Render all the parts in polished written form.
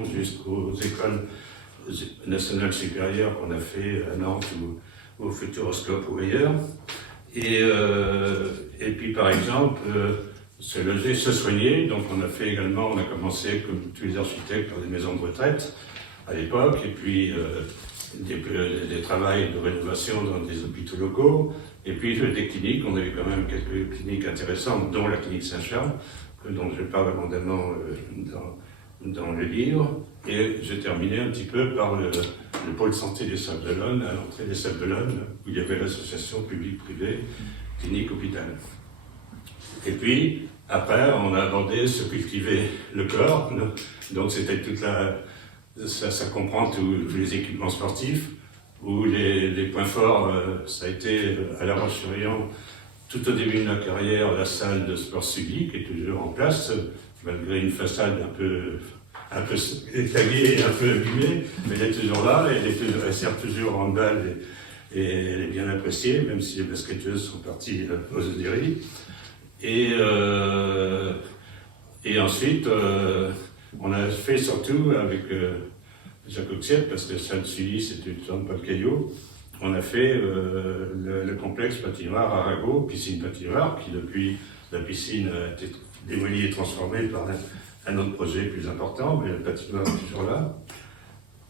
monte jusqu'aux écoles nationales supérieures qu'on a fait à Nantes ou au Futuroscope ou ailleurs. Et puis par exemple, se loger, se soigner. Donc on a commencé comme tous les architectes par des maisons de retraite à l'époque, et puis des travails de rénovation dans des hôpitaux locaux, et puis des cliniques. On avait quand même quelques cliniques intéressantes, dont la clinique Saint-Charles, dont je parle abondamment dans le livre. Et j'ai terminé un petit peu par le pôle santé des Sables-d'Olonne, à l'entrée des Sables-d'Olonne, où il y avait l'association publique-privée, clinique-hôpital. Et puis, après, on a abordé se cultiver le corps. Donc c'était ça comprend tous les équipements sportifs, où les points forts, ça a été à La Roche-sur-Yon, tout au début de ma carrière, la salle de sport subi, qui est toujours en place, malgré une façade un peu étaguée, un peu abîmée, mais elle est toujours là, elle sert toujours en balle et elle est bien appréciée, même si les basketteuses sont parties aux Odéry. Et ensuite, on a fait surtout avec Jacques Oxiette, parce que ça le suivi, c'était Jean-Paul Caillot, on a fait le complexe patinoire à Arago, piscine patinoire, qui depuis la piscine a été démolie et transformée par un autre projet plus important, mais le patinoire est toujours là.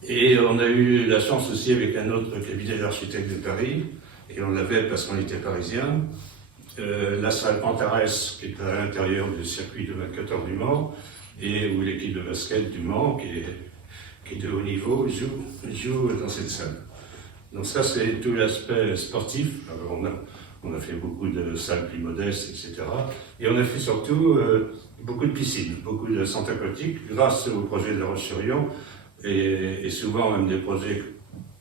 Et on a eu la chance aussi avec un autre cabinet d'architectes de Paris, et on l'avait parce qu'on était parisien, la salle Antares, qui est à l'intérieur du circuit de 24 heures du Mans, et où l'équipe de basket du Mans, qui est de haut niveau, joue dans cette salle. Donc ça, c'est tout l'aspect sportif. Alors on a fait beaucoup de salles plus modestes, etc. Et on a fait surtout beaucoup de piscines, beaucoup de centres aquatiques, grâce au projet de La Roche-sur-Yon, et souvent même des projets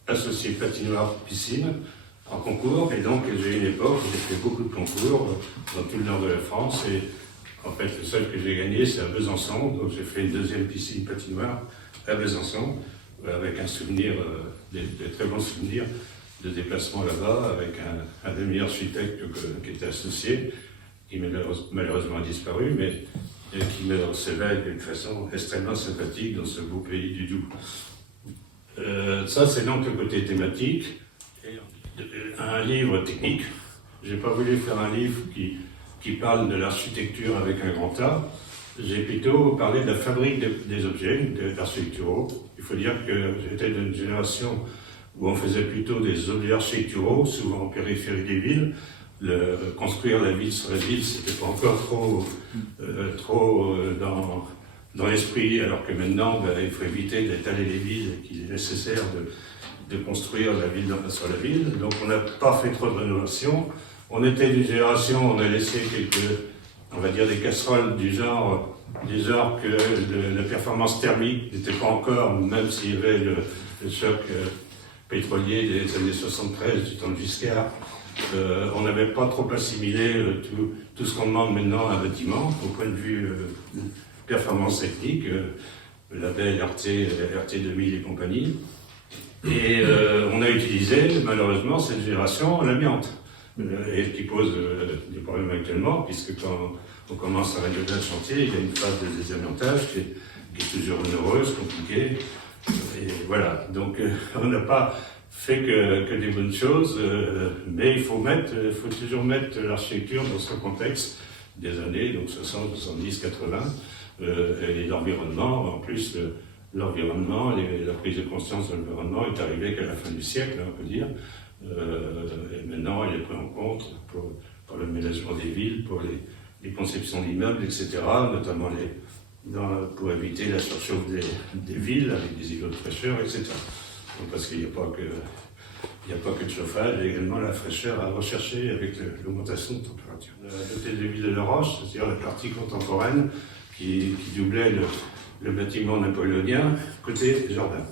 associés patinoire-piscine, en concours. Et donc j'ai eu une époque où j'ai fait beaucoup de concours dans tout le nord de la France. Et en fait, le seul que j'ai gagné, c'est à Besançon. Donc j'ai fait une deuxième piscine patinoire à Besançon, avec un souvenir, des très bons souvenirs de déplacement là-bas, avec un des meilleurs architectes qui était associé, qui malheureusement a disparu, mais qui me recevait d'une façon extrêmement sympathique dans ce beau pays du Doubs. Ça, c'est donc le côté thématique. Un livre technique. Je n'ai pas voulu faire un livre qui parle de l'architecture avec un grand A. J'ai plutôt parlé de la fabrique des objets architecturaux. Il faut dire que j'étais d'une génération où on faisait plutôt des objets architecturaux, souvent en périphérie des villes. Construire la ville sur la ville, c'était pas encore trop dans l'esprit, alors que maintenant, il faut éviter d'étaler les villes et qu'il est nécessaire de construire la ville sur la ville. Donc on n'a pas fait trop de rénovation. On était d'une génération, on a laissé on va dire des casseroles du genre que la performance thermique n'était pas encore, même s'il y avait le choc pétrolier des années 73 du temps de Giscard. On n'avait pas trop assimilé tout ce qu'on demande maintenant à un bâtiment, au point de vue performance technique, label RT 2000 et compagnie. Et on a utilisé, malheureusement, cette génération, l'amiante, et qui pose des problèmes actuellement, puisque quand on commence à rénover un chantier, il y a une phase de désamiantage qui est toujours onéreuse, compliquée. Et voilà, donc on n'a pas fait que des bonnes choses, mais il faut toujours mettre l'architecture dans son contexte des années, donc 60, 70, 80, et l'environnement. En plus, l'environnement, la prise de conscience de l'environnement est arrivée qu'à la fin du siècle, on peut dire. Et maintenant, elle est prise en compte pour le ménagement des villes, pour les conceptions d'immeubles, etc., notamment pour éviter la surchauffe des villes avec des îlots de fraîcheur, etc. Donc, parce qu'il n'y a pas que le chauffage, il y a également la fraîcheur à rechercher avec l'augmentation de température. À côté de l'île de la Roche, c'est-à-dire la partie contemporaine qui doublait le bâtiment napoléonien côté jardin.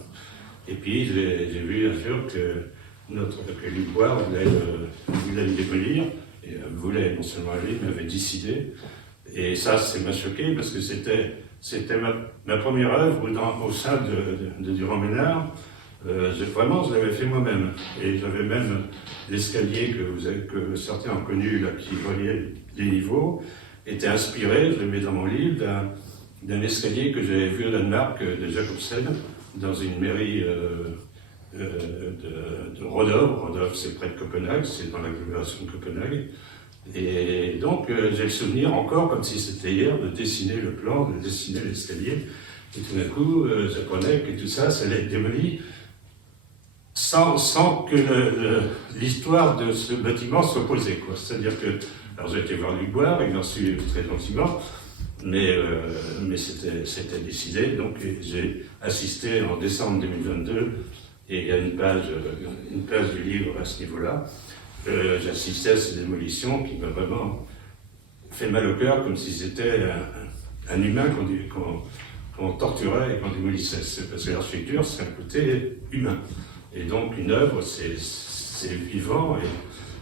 Et puis j'ai vu un jour que Luc Boire voulait le démolir, et voulait non seulement aller, mais avait décidé. Et ça m'a choqué parce que c'était ma première œuvre au sein de Durand-Ménard. Je l'avais fait moi-même. Et j'avais même l'escalier que certains ont connu, là, qui reliait les niveaux, était inspiré, je le mets dans mon livre, d'un escalier que j'avais vu au Danemark de Jacobsen, dans une mairie de Rodov. Rodov, c'est près de Copenhague, c'est dans l'agglomération de Copenhague. Et donc, j'ai le souvenir encore, comme si c'était hier, de dessiner le plan, de dessiner l'escalier. Et tout d'un coup, j'apprenais que tout ça, ça allait être démoli, sans que l'histoire de ce bâtiment soit posée. C'est-à-dire que, alors j'ai été voir Luc Boire, il en suit très gentiment, mais c'était décidé. Donc, j'ai assisté en décembre 2022, et il y a une page du livre à ce niveau-là. J'assistais à ces démolitions qui m'a vraiment fait mal au cœur, comme si c'était un humain qu'on torturait et qu'on démolissait. Parce que l'architecture, c'est un côté humain. Et donc une œuvre, c'est vivant,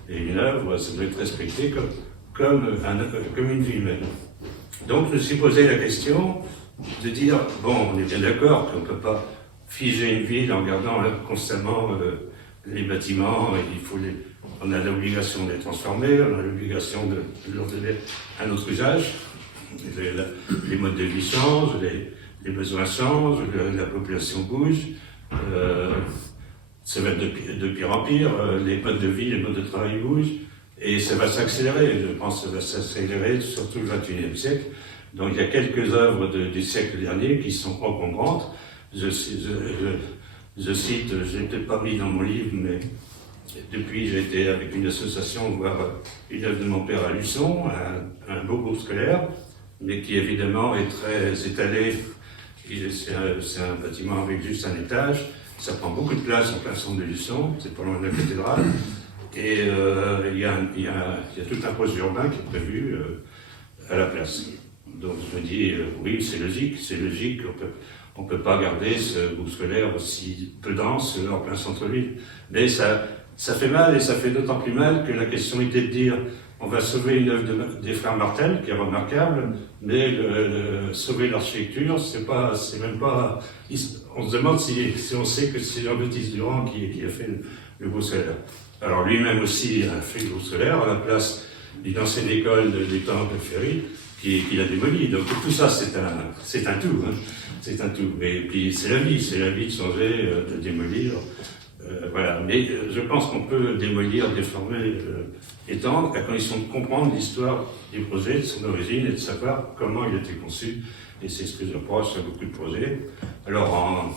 et une œuvre, ça doit être respecté comme une vie humaine. Donc je me suis posé la question de dire, bon, on est bien d'accord qu'on ne peut pas figer une ville en gardant constamment les bâtiments, on a l'obligation de les transformer, on a l'obligation de leur donner un autre usage. Les modes de vie changent, les besoins changent, la population bouge, ça va de pire en pire, les modes de vie, les modes de travail bougent, et ça va s'accélérer, je pense que ça va s'accélérer surtout le XXIe siècle. Donc il y a quelques œuvres du siècle dernier qui sont encombrantes. Je cite, je l'ai peut-être pas mis dans mon livre, mais depuis j'ai été avec une association voir une œuvre de mon père à Luçon, un beau groupe scolaire, mais qui évidemment est très étalé. C'est un bâtiment avec juste un étage, ça prend beaucoup de place en plein centre de Luçon, c'est pas loin de la cathédrale, et il y a tout un projet urbain qui est prévu à la place. Donc je me dis, oui, c'est logique, on ne peut pas garder ce groupe scolaire aussi peu dense en plein centre-ville. Mais ça fait mal, et ça fait d'autant plus mal que la question était de dire, on va sauver une œuvre des frères Martel, qui est remarquable, mais sauver l'architecture, c'est même pas... On se demande si on sait que c'est Jean-Baptiste Durand qui a fait le groupe scolaire. Alors lui-même aussi a fait le groupe scolaire à la place d'une ancienne école du Temple Ferry, qu'il a démoli. Donc tout ça, c'est un tout. Hein. C'est un tout. Et puis c'est la vie de changer, de démolir. Voilà. Mais je pense qu'on peut démolir, déformer, étendre, à condition de comprendre l'histoire du projet, de son origine, et de savoir comment il a été conçu. Et c'est ce que je reproche à beaucoup de projets. Alors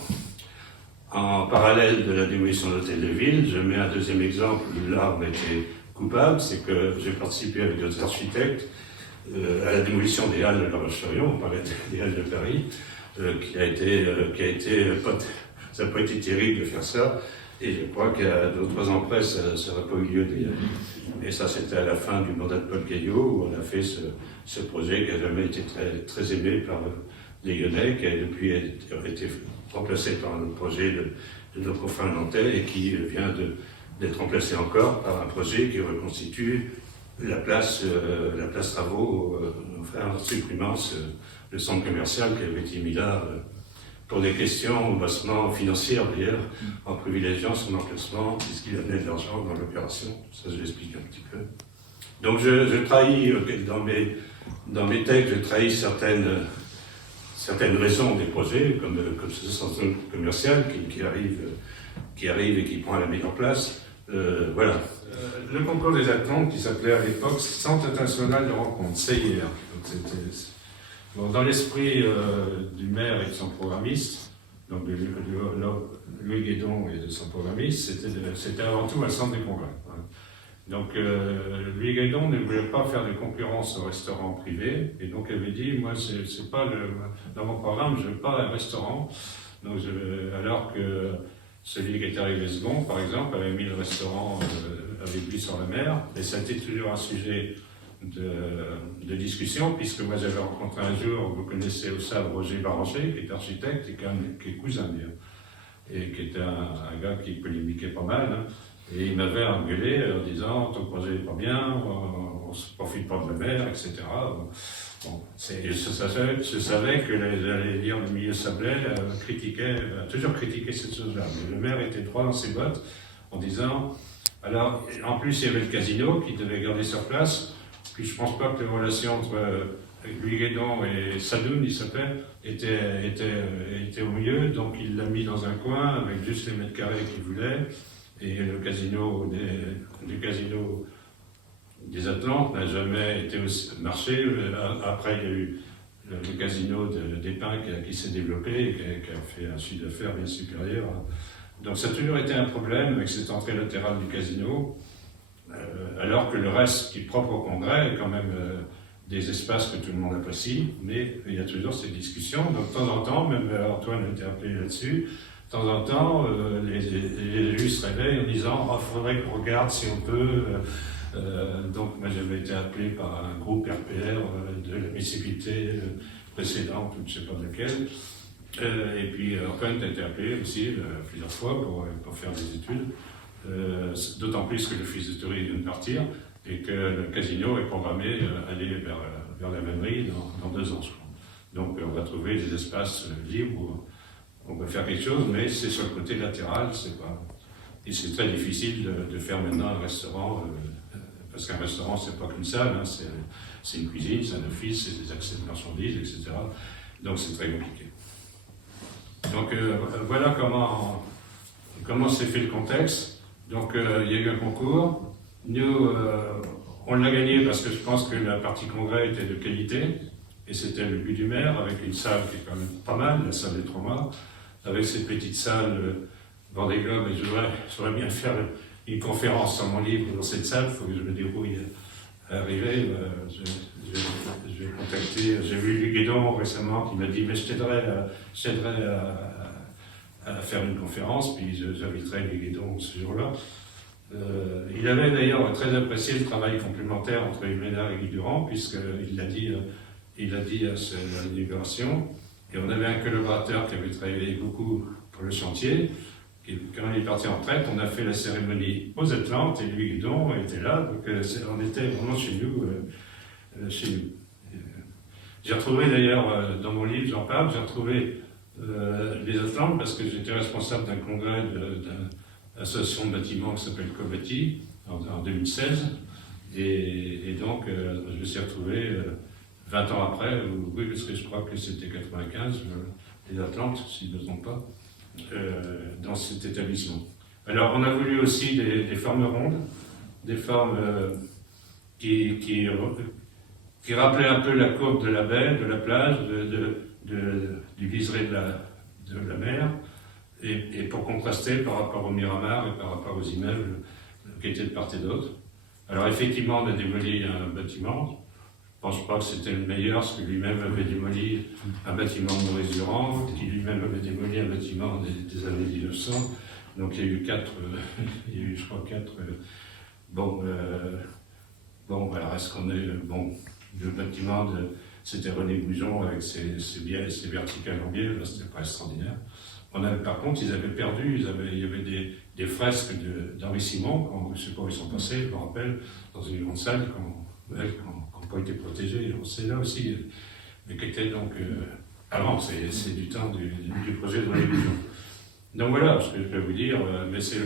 en parallèle de la démolition de l'hôtel de ville, je mets un deuxième exemple où l'arme était coupable, c'est que j'ai participé avec d'autres architectes à la démolition des Halles de La Roche-sur-Yon, on parlait des Halles de Paris, qui a été ça n'a pas été terrible de faire ça, et je crois qu'à 2 ou 3 ans près, ça n'aurait pas eu lieu. Et ça, c'était à la fin du mandat de Paul Caillot, où on a fait ce projet qui n'a jamais été très, très aimé par les Lyonnais, qui a depuis été remplacé par un autre projet de nos confrères nantais, et qui vient d'être remplacé encore par un projet qui reconstitue la place Travaux, en supprimant le centre commercial qui avait été mis là pour des questions bassement financières d'ailleurs, en privilégiant son emplacement, puisqu'il amenait de l'argent dans l'opération. Ça, je l'explique un petit peu. Donc je trahis, dans mes textes, je trahis certaines raisons des projets, comme ce centre commercial qui arrive et qui prend la meilleure place. Voilà. Le concours des Atlantes, qui s'appelait à l'époque Centre international de rencontre, CIR. Donc, dans l'esprit du maire et de son programmiste, donc de Louis Guédon et de son programmiste, c'était avant tout un centre de congrès. Hein. Donc Louis Guédon ne voulait pas faire de concurrence aux restaurants privés, et donc il avait dit, moi, c'est pas dans mon programme, je veux pas un restaurant. Donc, alors que celui qui est arrivé second, par exemple, avait mis le restaurant avec lui sur la mer, et ça a été toujours un sujet de discussion, puisque moi j'avais rencontré un jour, vous connaissez au Sable Roger Baranger, qui est architecte et qui est cousin mien, et qui était un gars qui polémiquait pas mal, hein, et il m'avait engueulé en disant ton projet n'est pas bien, on ne se profite pas de la mer, etc. Bon, je savais que j'allais dire le milieu sablais a toujours critiqué cette chose-là, mais le maire était droit dans ses bottes en disant, alors en plus il y avait le casino qui devait garder sur place, puis je ne pense pas que les relations entre Louis Guédon et Sadoun, il s'appelle, étaient au milieu, donc il l'a mis dans un coin avec juste les mètres carrés qu'il voulait, et le casino des Atlantes n'a jamais été aussi marché. Après, il y a eu le casino d'Épin qui s'est développé et qui a fait un chiffre d'affaires bien supérieur. Donc ça a toujours été un problème avec cette entrée latérale du casino, alors que le reste qui est propre au Congrès est quand même des espaces que tout le monde apprécie, mais il y a toujours ces discussions. Donc de temps en temps, même Antoine a été appelé là-dessus, de temps en temps, les élus se réveillent en disant « il faudrait qu'on regarde si on peut ». Donc moi j'avais été appelé par un groupe RPR de la municipalité précédente, ou je ne sais pas de laquelle. Et puis Antoine a été appelé aussi plusieurs fois pour faire des études, d'autant plus que le fils de Toury vient de partir et que le casino est programmé aller vers la Vannerie dans 2 ans. Donc on va trouver des espaces libres où on peut faire quelque chose, mais c'est sur le côté latéral, et c'est très difficile de faire maintenant un restaurant, parce qu'un restaurant c'est pas qu'une salle, hein, c'est une cuisine, c'est un office, c'est des accès de marchandises, etc. Donc c'est très compliqué. Donc voilà comment s'est fait le contexte. Donc il y a eu un concours. Nous, on l'a gagné parce que je pense que la partie congrès était de qualité, et c'était le but du maire, avec une salle qui est quand même pas mal, la salle des Traumas, avec cette petite salle Vendée Globe, et j'aurais bien faire une conférence sur mon livre dans cette salle, il faut que je me débrouille à arriver. Je vais contacter, j'ai vu Louis Guédon récemment qui m'a dit « mais je t'aiderai à faire une conférence », puis j'inviterai Louis Guédon ce jour-là. Il avait d'ailleurs très apprécié le travail complémentaire entre Yves Ménard et Guy Durand, puisqu'il l'a dit à l'inauguration. Et on avait un collaborateur qui avait travaillé beaucoup pour le chantier. Et quand il est parti en retraite, on a fait la cérémonie aux Atlantes, et Louis Guédon était là, donc on était vraiment chez nous. J'ai retrouvé d'ailleurs, dans mon livre, j'en parle, j'ai retrouvé les Atlantes parce que j'étais responsable d'un congrès d'une association de bâtiments qui s'appelle Cobati en 2016. Et donc, je me suis retrouvé 20 ans après, oui, parce que je crois que c'était 95, les Atlantes, si je ne me trompe pas, dans cet établissement. Alors, on a voulu aussi des formes rondes, des formes qui rappelaient un peu la courbe de la baie, de la plage, du liseré de la mer, et pour contraster par rapport au Miramar et par rapport aux immeubles qui étaient de part et d'autre. Alors effectivement, on a démoli un bâtiment. Je ne pense pas que c'était le meilleur, parce que lui-même avait démoli un bâtiment de Maurice Durand, qui lui-même avait démoli un bâtiment des années 1900. Donc il y a eu je crois quatre. Alors est-ce qu'on est le bâtiment c'était René Goujon avec ses verticales en biais, là c'était pas extraordinaire. Par contre, ils avaient perdu, il y avait des fresques d'Henri Simon, je ne sais pas où ils sont passés, je me rappelle, dans une grande salle qui n'ont pas été protégées. C'est là aussi, mais qui était donc avant, c'est du temps du projet de René Goujon. Donc voilà ce que je peux vous dire, mais c'est le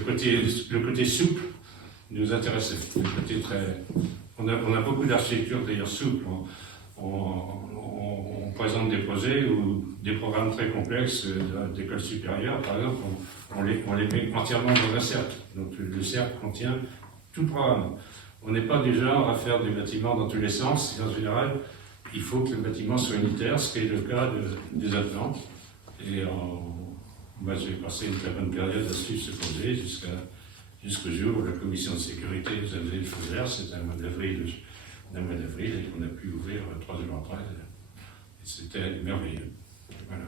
côté souple nous intéressait. Le côté on a beaucoup d'architecture d'ailleurs souple. On présente des projets ou des programmes très complexes d'école supérieure, par exemple, on les met entièrement dans un cercle. Donc le cercle contient tout le programme. On n'est pas du genre à faire des bâtiments dans tous les sens. En général, il faut que le bâtiment soit unitaire, ce qui est le cas des Atlantes. Et moi, j'ai passé une très bonne période à suivre ce projet jusqu'au jour où la commission de sécurité nous a donné le feu vert. C'était un mois d'avril, et qu'on a pu ouvrir 3 jours après. Et c'était merveilleux. Voilà.